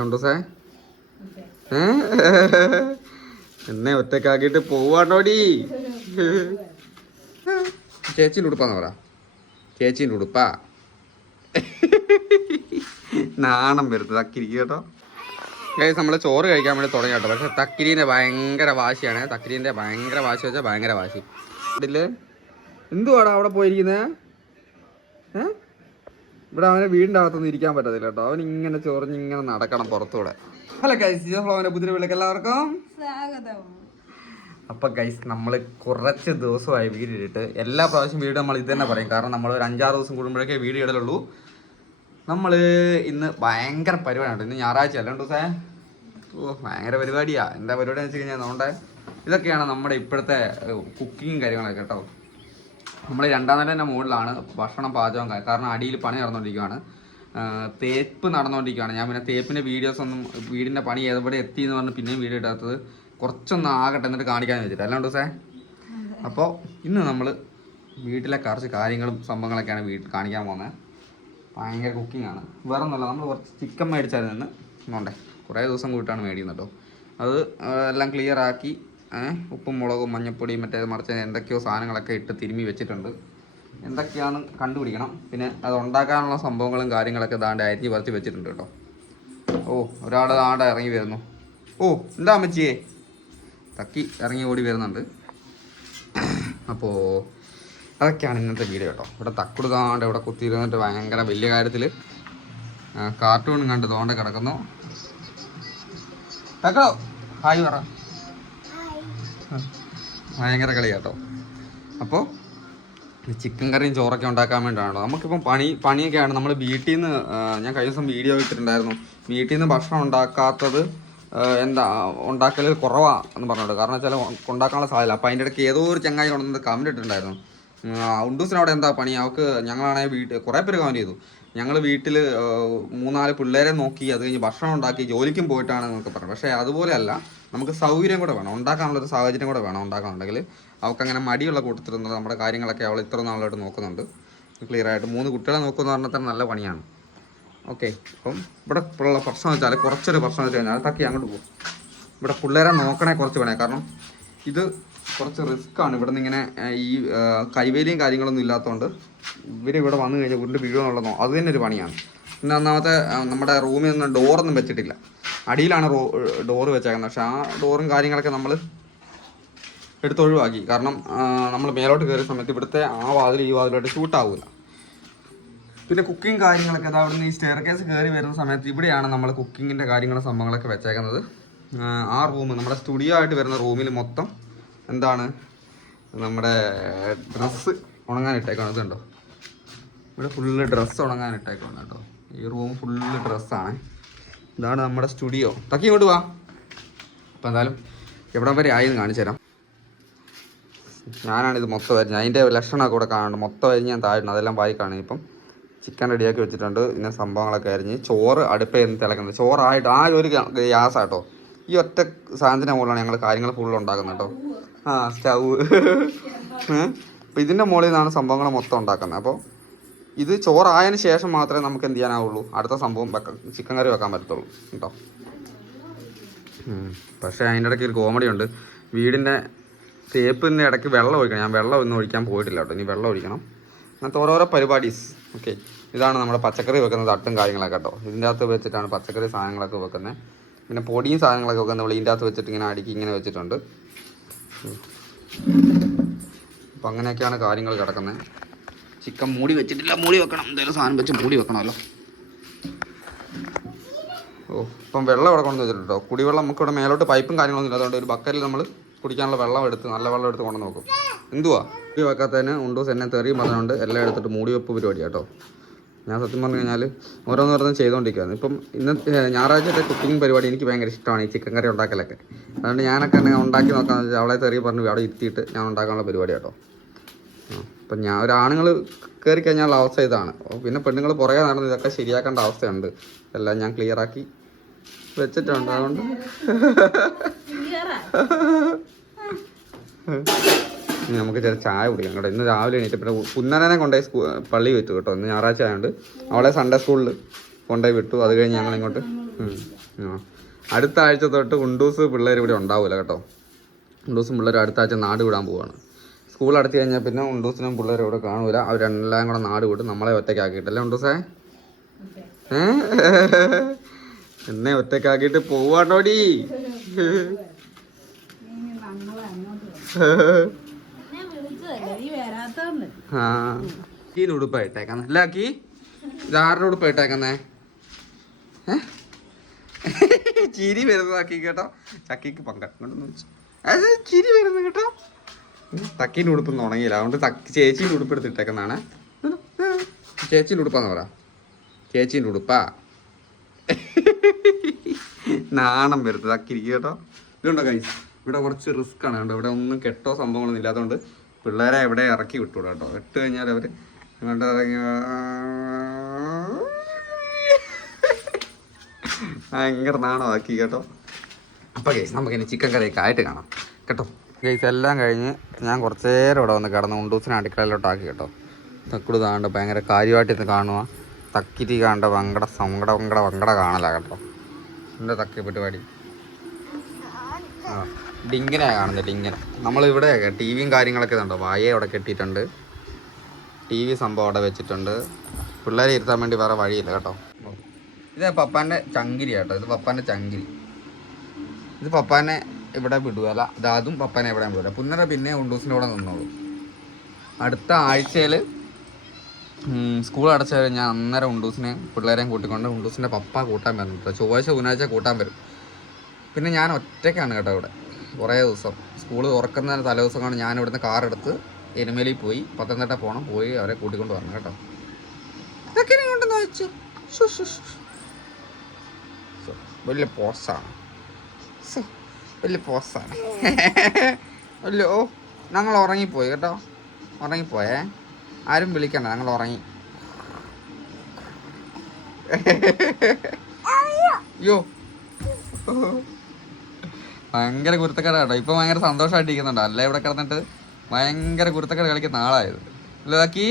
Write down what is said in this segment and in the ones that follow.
ഉണ്ടോ സാ? എന്നെ ഒറ്റക്കാക്കിട്ട് പോവാണോടി? ചേച്ചീന്റെ ഉടുപ്പാന്ന് പറ. ചേച്ചീന്റെ ഉടുപ്പാ. നാണം വരുന്നത് തക്കിരി കേട്ടോ. കഴിഞ്ഞ നമ്മൾ ചോറ് കഴിക്കാൻ വേണ്ടി തുടങ്ങി കേട്ടോ പക്ഷെ തക്കിരീന്റെ ഭയങ്കര വാശിയാണ്. തക്കിരീന്റെ ഭയങ്കര വാശി വെച്ചാൽ ഭയങ്കര വാശി. ഇതിൽ എന്തുവാടാ അവിടെ പോയിരിക്കുന്നത് ഏ? ഇവിടെ അവനെ വീടിന്റെ അകത്തൊന്നും ഇരിക്കാൻ പറ്റത്തില്ല കേട്ടോ. അവൻ ഇങ്ങനെ ചൊറിഞ്ഞ് ഇങ്ങനെ നടക്കണം പുറത്തൂടെ. ഹലോ ഗൈസ് ഫ്ലോവിന്റെ പുതിയ വിളിക്ക് എല്ലാവർക്കും സ്വാഗതം. അപ്പൊ ഗൈസ് നമ്മൾ കുറച്ച് ദിവസമായി വീടിട്ട് എല്ലാ പ്രാവശ്യം വീട് നമ്മൾ ഇത് തന്നെ പറയും. കാരണം നമ്മൾ ഒരു അഞ്ചാറ് ദിവസം കൂടുമ്പോഴേക്കേ വീട് ഇടലുള്ളൂ. നമ്മൾ ഇന്ന് ഭയങ്കര പരിപാടിയാണ് ഇന്ന് ഞായറാഴ്ച അല്ല ദിവസേ ഓ ഭയങ്കര പരിപാടിയാ. എന്താ പരിപാടി എന്ന് വെച്ച് കഴിഞ്ഞാൽ നമ്മുടെ ഇതൊക്കെയാണ് നമ്മുടെ ഇപ്പോഴത്തെ കുക്കിങ്ങും കാര്യങ്ങളൊക്കെ കേട്ടോ. നമ്മൾ രണ്ടാം നില തന്നെ മുകളിലാണ് ഭക്ഷണം പാചകം കാരണം അടിയിൽ പണി നടന്നുകൊണ്ടിരിക്കുകയാണ് തേപ്പ് നടന്നുകൊണ്ടിരിക്കുകയാണ് ഞാൻ പിന്നെ തേപ്പിന്റെ വീഡിയോസ് ഒന്നും വീടിന്റെ പണി എവിടെ എത്തി എന്ന് പറഞ്ഞ് പിന്നെയും വീഡിയോ ഇടാത്തത് കുറച്ചൊന്ന് ആകട്ടെ എന്നിട്ട് കാണിക്കാൻ വെച്ചിട്ട്. അല്ലാണ്ട് ദിവസേ അപ്പോൾ ഇന്ന് നമ്മൾ വീട്ടിലെ കുറച്ച് കാര്യങ്ങളും സംഭവങ്ങളൊക്കെയാണ് വീട്ടിൽ കാണിക്കാൻ പോകുന്നത് ഭയങ്കര കുക്കിംഗ് ആണ്. വേറെ ഒന്നുമല്ല നമ്മൾ കുറച്ച് ചിക്കൻ മേടിച്ചായിരുന്നു നിന്ന് നോണ്ടേ കുറേ ദിവസം കൂട്ടാണ് മേടിക്കുന്നത് കേട്ടോ. അത് എല്ലാം ക്ലിയർ ആക്കി ഉപ്പും മുളകും മഞ്ഞപ്പൊടിയും മറ്റേ മറിച്ച് എന്തൊക്കെയോ സാധനങ്ങളൊക്കെ ഇട്ട് തിരുമ്മി വെച്ചിട്ടുണ്ട്. എന്തൊക്കെയാണ് കണ്ടുപിടിക്കണം? പിന്നെ അത് ഉണ്ടാക്കാനുള്ള സംഭവങ്ങളും കാര്യങ്ങളൊക്കെ ദാണ്ട് അരിഞ്ഞ് പറിച്ച് വെച്ചിട്ടുണ്ട് കേട്ടോ. ഓ ഒരാൾ ദാണ്ട് ഇറങ്ങി വരുന്നു. ഓ എന്താ അമ്മച്ചിയെ? തക്കി ഇറങ്ങി ഓടി വരുന്നുണ്ട്. അപ്പോൾ അതൊക്കെയാണ് ഇന്നത്തെ വീഡിയോ കേട്ടോ. ഇവിടെ തക്കുട് താണ്ട് ഇവിടെ കുത്തിയിരുന്നിട്ട് ഭയങ്കര വലിയ കാര്യത്തിൽ കാർട്ടൂൺ കണ്ട് തോണ്ട കിടക്കുന്നു. തക്കോ ഹായ് പറ. ഭയങ്കര കളി കേട്ടോ അപ്പോൾ ചിക്കൻ കറിയും ചോറൊക്കെ ഉണ്ടാക്കാൻ വേണ്ടിയാണല്ലോ. നമുക്കിപ്പം പണി പണിയൊക്കെയാണ്. നമ്മൾ വീട്ടിൽ നിന്ന് ഞാൻ കഴിഞ്ഞ ദിവസം വീഡിയോ ഇട്ടിട്ടുണ്ടായിരുന്നു. വീട്ടിൽ നിന്ന് ഭക്ഷണം ഉണ്ടാക്കാത്തത് എന്താ ഉണ്ടാക്കൽ കുറവാ എന്ന് പറഞ്ഞോട്ട്. കാരണം വെച്ചാൽ ഉണ്ടാക്കാനുള്ള സാധ്യത അപ്പോൾ അതിന്റെ ഇടയ്ക്ക് ഏതോ ഒരു ചങ്ങായി കൊണ്ടുവന്ന് കമന്റ് ഇട്ടിട്ടുണ്ടായിരുന്നു. ഉണ്ടൂസിനവിടെ എന്താ പണി? അവൾക്ക് ഞങ്ങളാണെങ്കിൽ വീട്ടിൽ കുറേ പേര് കമന്റ് ചെയ്തു. ഞങ്ങൾ വീട്ടിൽ മൂന്നാൽ പിള്ളേരെ നോക്കി അത് കഴിഞ്ഞ് ഭക്ഷണം ഉണ്ടാക്കി ജോലിക്കും പോയിട്ടാണ് എന്നൊക്കെ പറഞ്ഞത് പക്ഷേ അതുപോലെയല്ല നമുക്ക് സൗകര്യം കൂടെ വേണം. ഉണ്ടാക്കാനുള്ള ഒരു സാഹചര്യം കൂടെ വേണം ഉണ്ടാക്കാനുണ്ടെങ്കിൽ അവൾക്ക് അങ്ങനെ മടിയുള്ള കൂട്ടത്തിൽ നമ്മുടെ കാര്യങ്ങളൊക്കെ അവൾ ഇത്ര നാളായിട്ട് നോക്കുന്നുണ്ട്. ക്ലിയർ ആയിട്ട് മൂന്ന് കുട്ടികളെ നോക്കുന്ന പറഞ്ഞാൽ നല്ല പണിയാണ്. ഓക്കെ അപ്പം ഇവിടെ ഉള്ള പ്രശ്നം വെച്ചാൽ കുറച്ചൊരു പ്രശ്നം വെച്ച് കഴിഞ്ഞാൽ തക്കി അങ്ങോട്ട് പോകും. ഇവിടെ പിള്ളേരെ നോക്കണേ കുറച്ച് വേണേ കാരണം ഇത് കുറച്ച് റിസ്ക് ആണ്. ഇവിടെ നിന്ന് ഇങ്ങനെ ഈ കൈവേലിയും കാര്യങ്ങളൊന്നും ഇല്ലാത്തതുകൊണ്ട് ഇവർ ഇവിടെ വന്നു കഴിഞ്ഞാൽ ഉരുണ്ട് വീഴുമെന്നുള്ളതോ അത് തന്നെ ഒരു പണിയാണ്. പിന്നെ ഒന്നാമത്തെ നമ്മുടെ റൂമിൽ ഒന്നും ഡോറൊന്നും വെച്ചിട്ടില്ല. അടിയിലാണ് റോ ഡോറ് വെച്ചേക്കുന്നത്. പക്ഷെ ആ ഡോറും കാര്യങ്ങളൊക്കെ നമ്മൾ എടുത്ത് ഒഴിവാക്കി കാരണം നമ്മൾ മേലോട്ട് കയറിയ സമയത്ത് ഇവിടുത്തെ ആ വാതിൽ ഈ വാതിലോട്ട് ഷൂട്ടാവില്ല പിന്നെ കുക്കിംഗ് കാര്യങ്ങളൊക്കെ അത് അവിടുന്ന് ഈ സ്റ്റെയർ കേസ് കയറി വരുന്ന സമയത്ത് ഇവിടെയാണ് നമ്മൾ കുക്കിങ്ങിന്റെ കാര്യങ്ങളും സംഭവങ്ങളൊക്കെ വെച്ചേക്കുന്നത്. ആ റൂം നമ്മുടെ സ്റ്റുഡിയോ ആയിട്ട് വരുന്ന റൂമിൽ മൊത്തം എന്താണ്? നമ്മുടെ ഡ്രസ്സ് ഉണങ്ങാൻ ഇട്ടേക്കാണ് ഇതുണ്ടോ ഇവിടെ ഫുള്ള് ഡ്രസ്സ് ഉണങ്ങാൻ ഇട്ടേക്കാണ് കേട്ടോ ഈ റൂം ഫുള്ള് ഡ്രസ്സാണ് ഇതാണ് നമ്മുടെ സ്റ്റുഡിയോ തക്കി ഇങ്ങോട്ട് വാ. അപ്പം എന്തായാലും എവിടം വരെ ആയി എന്ന് കാണിച്ചു തരാം. ഞാനാണിത് മൊത്തം അരിഞ്ഞത്. അതിന്റെ ലക്ഷണമൊക്കെ കൂടെ കാണുന്നുണ്ട്. മൊത്തം വരിഞ്ഞ് ഞാൻ താഴ്ന്നു അതെല്ലാം വായി കാണും. ഇപ്പം ചിക്കൻ റെഡിയാക്കി വെച്ചിട്ടുണ്ട്. ഇങ്ങനെ സംഭവങ്ങളൊക്കെ അരിഞ്ഞ് ചോറ് അടുപ്പേ നിന്ന് തിളക്കുന്നത്. ചോറായിട്ട് ആ ഒരു ഗ്യാസ് ആട്ടോ ഈ ഒറ്റ സാധനത്തിന്റെ മുകളിലാണ് ഞങ്ങൾ കാര്യങ്ങൾ ഫുള്ള് ഉണ്ടാക്കുന്നത് കേട്ടോ. ആ സ്റ്റൗ അപ്പം ഇതിന്റെ മുകളിൽ നിന്നാണ് സംഭവങ്ങൾ മൊത്തം ഉണ്ടാക്കുന്നത്. അപ്പോൾ ഇത് ചോറായതിന് ശേഷം മാത്രമേ നമുക്ക് എന്ത് ചെയ്യാനാവുള്ളൂ? അടുത്ത സംഭവം വെക്കാൻ ചിക്കൻ കറി വെക്കാൻ പറ്റത്തുള്ളൂ കേട്ടോ. പക്ഷേ അതിന്റെ ഇടയ്ക്ക് ഒരു കോമഡി ഉണ്ട്. വീടിന്റെ തേപ്പിന്റെ ഇടയ്ക്ക് വെള്ളം ഒഴിക്കണം. ഞാൻ വെള്ളം ഒന്നും ഒഴിക്കാൻ പോയിട്ടില്ല കേട്ടോ. ഇനി വെള്ളം ഒഴിക്കണം. അങ്ങനത്തെ ഓരോരോ പരിപാടീസ്. ഓക്കെ. ഇതാണ് നമ്മുടെ പച്ചക്കറി വെക്കുന്ന തട്ടും കാര്യങ്ങളൊക്കെ കേട്ടോ. ഇതിന്റെ അകത്ത് വെച്ചിട്ടാണ് പച്ചക്കറി സാധനങ്ങളൊക്കെ വെക്കുന്നത്. പിന്നെ പൊടിയും സാധനങ്ങളൊക്കെ വെക്കുന്നത് നമ്മൾ ഇതിന്റെ അകത്ത് വെച്ചിട്ട് ഇങ്ങനെ അടിക്കി ഇങ്ങനെ വെച്ചിട്ടുണ്ട്. അപ്പം അങ്ങനെയൊക്കെയാണ് കാര്യങ്ങൾ കിടക്കുന്നത്. ചിക്കൻ മൂടി വെച്ചിട്ടില്ല മൂടി വെക്കണം. എന്തെങ്കിലും സാധനം വെച്ച് മൂടി വെക്കണമല്ലോ. ഓ ഇപ്പം വെള്ളം ഇവിടെ കൊണ്ടു വെച്ചിട്ടുണ്ടോ? കുടിവെള്ളം നമുക്ക് ഇവിടെ മേലോട്ട് പൈപ്പും കാര്യങ്ങളൊന്നും ഇല്ല. അതുകൊണ്ട് ഒരു ബക്കറ്റിൽ നമ്മൾ കുടിക്കാനുള്ള വെള്ളം എടുത്ത് നല്ല വെള്ളം എടുത്ത് കൊണ്ടു നോക്കും എന്തുവാ? മൂടി വെക്കാത്തതിന് ഉണ്ടൂസ് എന്നെ തെറിയും പറഞ്ഞുകൊണ്ട് എല്ലാം എടുത്തിട്ട് മൂടി വെപ്പ് പരിപാടി കേട്ടോ ഞാൻ സത്യം പറഞ്ഞു കഴിഞ്ഞാൽ ഓരോന്നോരോന്നും ചെയ്തുകൊണ്ടിരിക്കുകയാണ് ഇപ്പം ഇന്ന് ഞായറാഴ്ചത്തെ കുക്കിംഗ് പരിപാടി എനിക്ക് ഭയങ്കര ഇഷ്ടമാണ് ഈ ചിക്കൻ കറി ഉണ്ടാക്കലൊക്കെ. അതുകൊണ്ട് ഞാനൊക്കെ എന്നെ ഉണ്ടാക്കി നോക്കാന്ന് വെച്ചാൽ അവളെ തെറി പറഞ്ഞു അവിടെ ഇരുത്തിയിട്ട് ഞാൻ ഉണ്ടാക്കാനുള്ള പരിപാടി കേട്ടോ. അപ്പം ഞാൻ ഒരു ആണുങ്ങൾ കയറി കഴിഞ്ഞാലുള്ള അവസ്ഥ ഇതാണ്. പിന്നെ പെണ്ണുങ്ങൾ പുറകെ നടന്ന് ഇതൊക്കെ ശരിയാക്കേണ്ട അവസ്ഥയുണ്ട്. എല്ലാം ഞാൻ ക്ലിയർ ആക്കി വെച്ചിട്ടുണ്ട്. അതുകൊണ്ട് ഇനി നമുക്ക് ചില ചായ കുടിക്കാം കേട്ടോ. ഇന്ന് രാവിലെ എണീറ്റ് പിന്നെ പുന്നനെ കൊണ്ടുപോയി സ്കൂ പള്ളി വിട്ടു കേട്ടോ. ഇന്ന് ഞായറാഴ്ച ആയതുകൊണ്ട് അവളെ സൺഡേ സ്കൂളിൽ കൊണ്ടുപോയി വിട്ടു. അത് കഴിഞ്ഞ് ഞങ്ങൾ ഇങ്ങോട്ട് അടുത്ത ആഴ്ച തൊട്ട് കുണ്ടൂസ് പിള്ളേർ ഇവിടെ ഉണ്ടാവില്ല കേട്ടോ. കുണ്ടൂസും പിള്ളേർ അടുത്ത ആഴ്ച നാട് വിടാൻ പോവാണ്. സ്കൂൾ അടച്ചു കഴിഞ്ഞാൽ പിന്നെ ഉണ്ടൂസിനും പിള്ളേരും ഇവിടെ കാണൂല. അവർ രണ്ടെല്ലാം കൂടെ നാട് വിട്ട് നമ്മളെ ഒറ്റയ്ക്കാക്കിയിട്ടല്ലേ ഉണ്ടൂസേ? എന്നെ ഒറ്റയ്ക്കാക്കിയിട്ട് പോവാണോടി ഞാൻ വിളിച്ചതല്ലേ നീ വരാത്തോണ്ട് ആ. ഈ ഉടുപ്പാ അല്ല കീ? ഇതാരുടെ ഉടുപ്പാ? ചിരി വരുന്നതാക്കി കേട്ടോ. ചക്കിക്ക് പങ്കെടുക്കണ്ടെന്ന് വെച്ചു. അത് ചിരി വരുന്നു കേട്ടോ. തക്കീന്റെ ഉടുപ്പൊന്നും ഉണങ്ങിയില്ല. അതുകൊണ്ട് തക്കി ചേച്ചീന്റെ ഉടുപ്പ് എടുത്തിട്ടേക്കുന്നതാണ് ചേച്ചീന്റെ ഉടുപ്പാന്ന് പറ. ചേച്ചീന്റെ ഉടുപ്പാ. നാണം വരുന്നത് തക്കിരിക്കും കേട്ടോ. ഇതുണ്ടോ കൈ ഇവിടെ കുറച്ച് റിസ്ക് ആണ്. ഇവിടെ ഒന്നും കെട്ടോ സംഭവങ്ങളൊന്നും ഇല്ലാത്തതുകൊണ്ട് പിള്ളേരെ എവിടെ ഇറക്കി വിട്ടൂടാ കേട്ടോ. ഇട്ട് കഴിഞ്ഞാൽ അവർ ഇങ്ങോട്ട് ഇറങ്ങി ഭയങ്കര നാണമാക്കി കേട്ടോ. അപ്പോൾ ഗൈസ് നമുക്കിനി ചിക്കൻ കറിയൊക്കെ ആയിട്ട് കാണാം. കേട്ടോ. ഗൈസ് എല്ലാം കഴിഞ്ഞ് ഞാൻ കുറച്ച് നേരം ഇവിടെ വന്ന് കിടന്ന് ഉണ്ടൂസിനെ അടുക്കളയിലോട്ടാക്കി കേട്ടോ. തക്കുട് താണ്ട് ഭയങ്കര കാര്യമായിട്ട് ഇത് കാണുക തക്കിരി കാണ്ട വങ്കട സങ്കട വങ്കട വങ്കട കാണല കേട്ടോ. എന്റെ തക്കി പരിപാടി ആ. ഡിങ്ങിനെയാണ് കാണുന്നത് ഡിങ്ങിനെ നമ്മളിവിടെ ടി വിയും കാര്യങ്ങളൊക്കെ ഇതുണ്ടോ? വായ അവിടെ കെട്ടിയിട്ടുണ്ട്. ടി വി സംഭവം അവിടെ വെച്ചിട്ടുണ്ട്. പിള്ളേരെ ഇരുത്താൻ വേണ്ടി വേറെ വഴിയില്ല കേട്ടോ. ഇത് പപ്പാന്റെ ചങ്കിരി കേട്ടോ. ഇത് പപ്പാന്റെ ചങ്കിരി. ഇത് പപ്പാനെ ഇവിടെ വിടുകയല്ല. ഇത് അതും പപ്പാനെ ഇവിടെ വിടില്ല പുന്നര പിന്നെ ഉണ്ടൂസിന്റെ കൂടെ നിന്നോളൂ. അടുത്ത ആഴ്ചയിൽ സ്കൂൾ അടച്ചു ഞാൻ അന്നേരം ഉണ്ടൂസിനെ പിള്ളേരെയും കൂട്ടിക്കൊണ്ട് ഉണ്ടൂസിന്റെ പപ്പ കൂട്ടാൻ വരും കേട്ടോ ചൊവ്വാഴ്ച ബുധനാഴ്ച കൂട്ടാൻ വരും. പിന്നെ ഞാൻ ഒറ്റയ്ക്കാണ് കേട്ടോ ഇവിടെ. കുറേ ദിവസം. സ്കൂൾ തുറക്കുന്ന തലേ കാണാൻ ഞാൻ ഇവിടുന്ന് കാറെടുത്ത് എരുമേലിയിൽ പോയി. പത്തനംതിട്ട പോകണം പോയി അവരെ കൂട്ടിക്കൊണ്ട് വരണം കേട്ടോ. ഇതൊക്കെ കൊണ്ടെന്ന് വെച്ചു. വലിയ പോസാണ് വലിയ പോസാണ് അല്ലോ ഞങ്ങൾ ഉറങ്ങിപ്പോയി കേട്ടോ. ഉറങ്ങിപ്പോയേ. ആരും വിളിക്കണ്ട ഞങ്ങൾ ഉറങ്ങി. അയ്യോ. ഭയങ്കര കുരുത്തക്കേട് കേട്ടോ ഇപ്പൊ ഭയങ്കര സന്തോഷമായിട്ടിരിക്കുന്നുണ്ടോ അല്ല ഇവിടെ കിടന്നിട്ട്? ഭയങ്കര കുരുത്തക്കേട് കളിക്കുന്ന ആളായത് ഇതാക്കി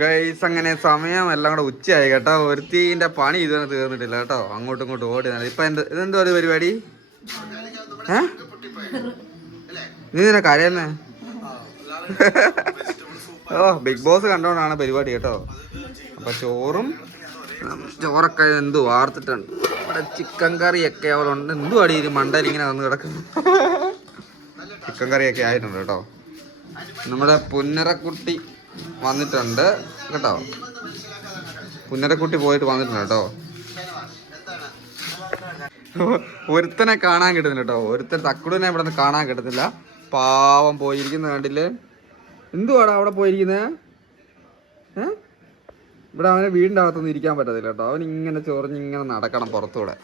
ഗൈസ് അങ്ങനെ സമയം എല്ലാം കൂടെ ഉച്ചയായി കേട്ടോ. ഒരുത്തിന്റെ പണി ഇതുവരെ തീർന്നിട്ടില്ല കേട്ടോ. അങ്ങോട്ടും ഇങ്ങോട്ടും ഓടി. ഇപ്പൊ എന്ത് ഇതെന്തോ ഒരു പരിപാടി? ഏ? നീ നിന്നെ കരയുന്നേ? ഓ ബിഗ് ബോസ് കണ്ടോണ്ടാണ് പരിപാടി കേട്ടോ. അപ്പൊ ചോറും ചോറൊക്കെ എന്ത് വാർത്തിട്ടുണ്ട്. ഇവിടെ ചിക്കൻ കറിയൊക്കെ അവിടെ ഉണ്ട് എന്തു അടി മണ്ടയിൽ ഇങ്ങനെ വന്ന് കിടക്കുന്നു? ചിക്കൻ കറിയൊക്കെ ആയിട്ടുണ്ട് കേട്ടോ. നമ്മുടെ പുന്നരക്കുട്ടി വന്നിട്ടുണ്ട് കേട്ടോ. പുന്നരക്കുട്ടി പോയിട്ട് വന്നിട്ടുണ്ട് കേട്ടോ. ഒരുത്തനെ കാണാൻ കിട്ടുന്നില്ല കേട്ടോ. ഒരുത്തൻ തക്കുടിനെ ഇവിടെ നിന്ന് കാണാൻ കിട്ടുന്നില്ല. പാവം പോയിരിക്കുന്ന കണ്ടില്ലേ? എന്തുവാടാ അവിടെ പോയിരിക്കുന്നേ? ഏ? ഇവിടെ അവനെ വീടിന്റെ അകത്തൊന്നും ഇരിക്കാൻ പറ്റത്തില്ല കേട്ടോ. അവൻ ഇങ്ങനെ ചൊറിഞ്ഞ് ഇങ്ങനെ നടക്കണം പുറത്തൂടെ.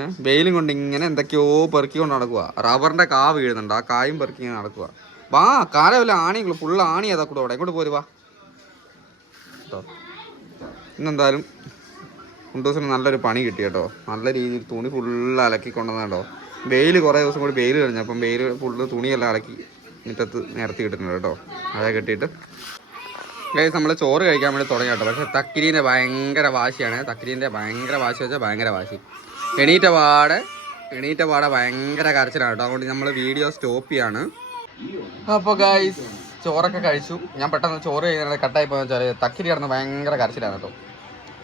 ഏഹ് വെയിലും കൊണ്ട് ഇങ്ങനെ എന്തൊക്കെയോ പെറുക്കി കൊണ്ട് നടക്കുക റബ്ബറിന്റെ കാ വീഴുന്നുണ്ട്. ആ കായും പെറുക്കി ഇങ്ങനെ നടക്കുക വാ കാല വല്ല ആണിയുള്ളൂ ഫുള്ള് ആണി അതാ കൂടെ അവിടെ? ഇങ്ങോട്ട് പോരുവാ കേട്ടോ? ഇന്നെന്തായാലും ദിവസം നല്ലൊരു പണി കിട്ടി കേട്ടോ. നല്ല രീതിയിൽ തുണി ഫുള്ള് അലക്കി കൊണ്ടുവന്നോ വെയിൽ കുറേ ദിവസം കൂടി വെയിൽ കഴിഞ്ഞപ്പം വെയിൽ ഫുള്ള് തുണിയെല്ലാം അലക്കി മുറ്റത്ത് നിരത്തി കിട്ടുന്നുണ്ട് കേട്ടോ. അതെ കെട്ടിയിട്ട് ഗൈസ് നമ്മൾ ചോറ് കഴിക്കാൻ വേണ്ടി തുടങ്ങി കേട്ടോ. പക്ഷെ തക്കിരീന്റെ ഭയങ്കര വാശിയാണ്. തക്കിരീന്റെ ഭയങ്കര വാശി വെച്ചാൽ ഭയങ്കര വാശി. എണീറ്റ പാടെ എണീറ്റ പാടെ ഭയങ്കര കരച്ചിലാണ് കേട്ടോ. അതുകൊണ്ട് നമ്മൾ വീഡിയോ സ്റ്റോപ്പ് ചെയ്യാണ്. അപ്പോൾ ഗൈസ് ചോറൊക്കെ കഴിച്ചു. ഞാൻ പെട്ടെന്ന് ചോറ് കഴിഞ്ഞാൽ കട്ടായി പോയെന്ന് വെച്ചാൽ തക്കിരി കിടന്ന് ഭയങ്കര കരച്ചിലാണ് കേട്ടോ.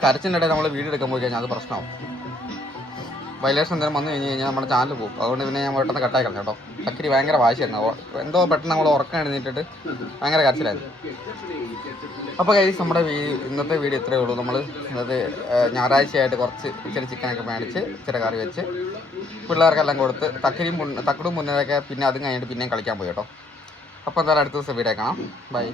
കരച്ചിന്റെ ഇടയിൽ നമ്മൾ വീഡിയോ എടുക്കാൻ പോയി കഴിഞ്ഞാൽ അത് പ്രശ്നമാവും. വയലേഷൻ എന്തെങ്കിലും വന്നു കഴിഞ്ഞ് കഴിഞ്ഞാൽ നമ്മുടെ ചാനൽ പോകും. അതുകൊണ്ട് പിന്നെ ഞാൻ പെട്ടെന്ന് കട്ടായി കളഞ്ഞു കേട്ടോ. തക്കിരി ഭയങ്കര വാശിയായിരുന്നു. എന്തോ പെട്ടെന്ന് നമ്മൾ ഉറക്കം എഴുന്നേറ്റിട്ട് ഭയങ്കര കരച്ചിലായിരുന്നു. അപ്പോൾ കൈസ് നമ്മുടെ ഇന്നത്തെ വീഡിയോ ഇത്രയേ ഉള്ളൂ. നമ്മൾ ഇന്നത്തെ ഞായറാഴ്ചയായിട്ട് കുറച്ച് ഇച്ചിരി ചിക്കനൊക്കെ മേടിച്ച് ഇച്ചിരി കറി വെച്ച് പിള്ളേർക്കെല്ലാം കൊടുത്ത് തക്കരിയും തക്കടും മുന്നേയൊക്കെ പിന്നെ അതും കഴിഞ്ഞിട്ട് പിന്നെയും കളിക്കാൻ പോയി കേട്ടോ. അപ്പോൾ എന്തായാലും അടുത്ത ദിവസം വീഡിയോ കാണാം. ബൈ